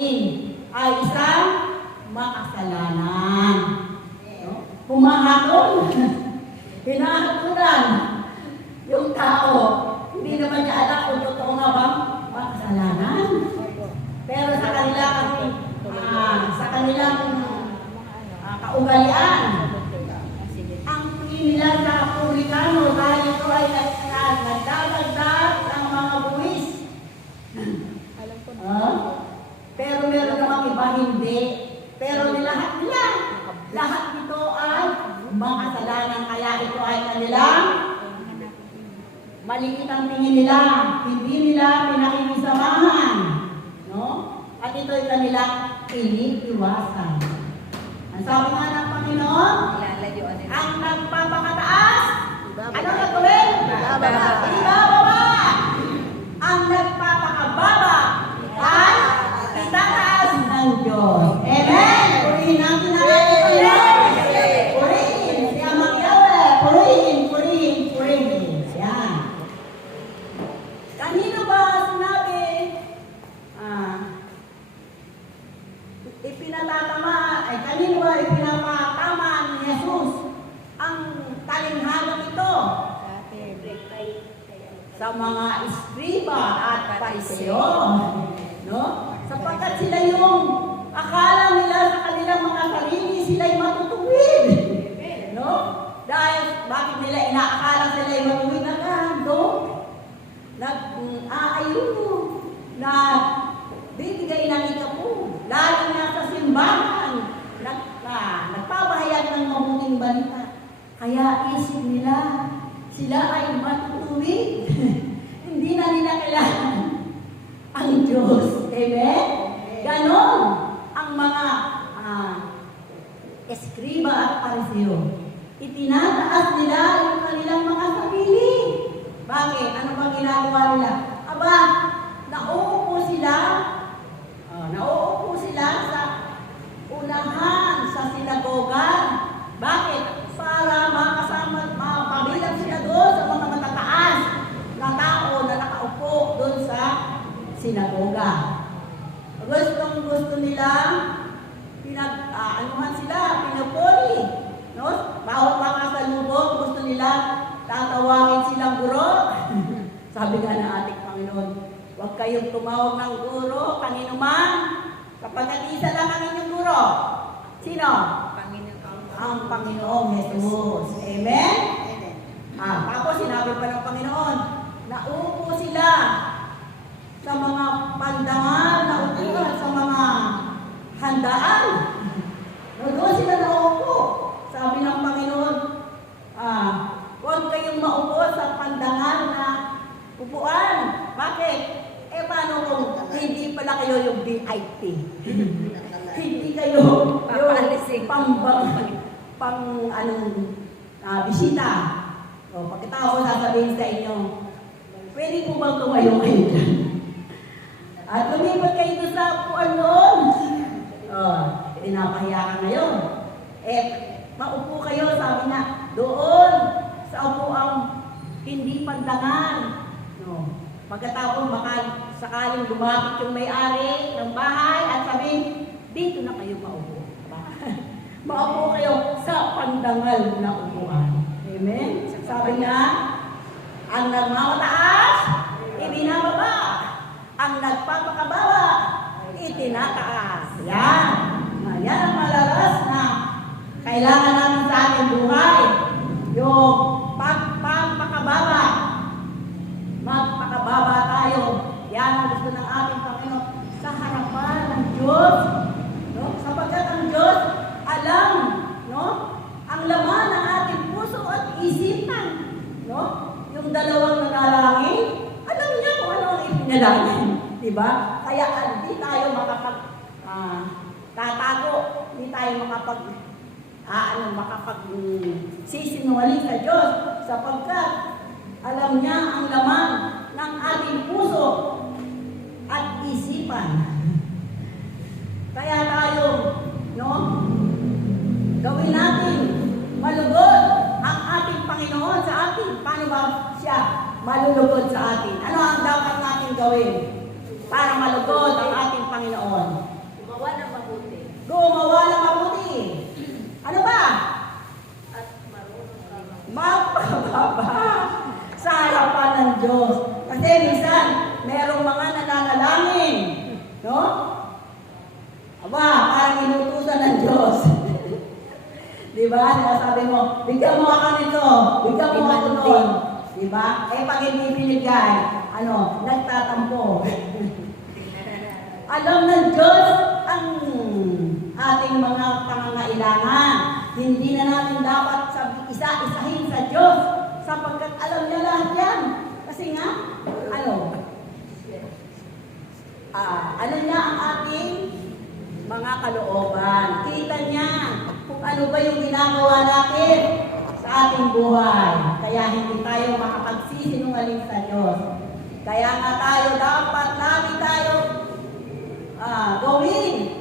ay isang makasalanan. No? Humahatol, hinahatulan yung tao. Hindi naman niya alam kung totoo nga bang makasalanan. Pero sa kanila kasi, sa kanilang kaugalian, ang tingin nila sa Puritano dahil ito ay nagdadagdag ng mga buwis. Pero meron namang iba hindi. Pero lahat ito ay makasalanan. Kaya ito ay kanilang maliit ang tingin nila. Hindi nila pinakinisamahan. No? At ito ay kanilang iniiwasan. Ang sabi nga ng Panginoon, ang nagpapakataas, ano gagawin? Ibababa. Ang nagpapakababa ay itataas ng Diyos. Amen? Purihin natin ang ating Panginoon. Purihin. Si Amang Yahweh. Purihin. Yan. Kanino ba sinabi, kanino ba ipinapatama ni Jesus ang talinghagang ito? Sa mga iskriba at pariseo. No? Sapagkat sila yung akala nila sa kanilang mga sarili, sila'y matutuwid. No? Dahil bakit nila inaakala sila'y matutuwid? Nag-aayuno, nagbibigay ng ikapu, lalo na sa simbahan, nagpapahayag ng mabuting balita. Kaya isip nila, sila ay matutuwid. Hindi na nila kailangan ang Diyos. Amen? Ganon ang mga eskriba at pariseo. Itinataas nila yung kanilang mga sarili. Bakit? Ano bang ginagawa nila? Aba, nauupo sila sa unahan sa sinagoga. Bakit? Para mapabilang sila doon sa mga matataas na tao na nakaupo doon sa sinagoga. Gusto nila, pinupuri. No? Bawat mga salubong, gusto nila tatawagin silang guro. Sabi nga ng ating Panginoon, huwag kayong tumawag ng guro, kanino man, kapag isa lang ang inyong guro. Sino? Ang Panginoong Jesus. Amen? Tapos sinabi pa ng Panginoon, naupo sila sa mga pandangal na upuan, sa mga handaan. Doon sila naupo. Sabi ng Panginoon, huwag kayong maupo sa pandangal na upuan. Bakit? Paano kung hindi pala kayo yung VIP? Hindi kayo yung bisita. Pagkatapos sasabihin sa inyo, pwede po bang tumayo kayo dyan? At lumipat kayo doon sa upuan noon. Pinapahiya ka ngayon. Maupo kayo, sabi na, doon sa upuang hindi pandangan. No. Pagkatapos baka sakaling lumapit yung may-ari ng bahay at sabihin, dito na kayo maupo. Maupo kayo sa pandangal na upuan. Amen? Sabi nga, ang nagmamataas, ibinababa. Ang nagpapakababa, itinataas. Yan. Yan ang malalas na kailangan natin sa ating buhay. Yung pagpapakababa. Magpakababa tayo. Yan ang gusto ng ating Panginoon sa harapan ng Diyos. No? Sapagkat ang Diyos alam, no? Ang laman ng ating puso at isipan. No? Yung dalawang nanalangin, alam niya kung ano ang ipinalangin. Diba? Kaya hindi tayo tatago, hindi tayo sisinungaling sa Diyos sapagkat alam niya ang laman ng ating puso at isipan. Kaya tayo, no? Gawin natin malugod ang ating Panginoon sa atin. Paano ba siya malulugod sa atin? Ano ang dapat natin gawin para malugod ang ating Panginoon? gumawa ng mabuti. Ano ba? At marunong ka Magpababa sa harapan ng Diyos. Kasi minsan, merong mga nananalangin. No? Aba, parang inutusan ng Diyos. Di ba? Sinasabi mo, bigyan mo ako nito, bigyan mo ako noon. Di ba? Eh, pag hindi binigay, nagtatampo. Alam ng Diyos ang ating mga pangangailangan. Hindi na natin dapat isa-isahin sa Diyos sapagkat alam niya lahat yan. Kasi nga, alam niya ang ating mga kalooban. Kita niya kung ano ba yung ginagawa natin sa ating buhay. Kaya hindi tayo makapagsisinungaling sa Diyos. Kaya nga dapat lagi tayo gawin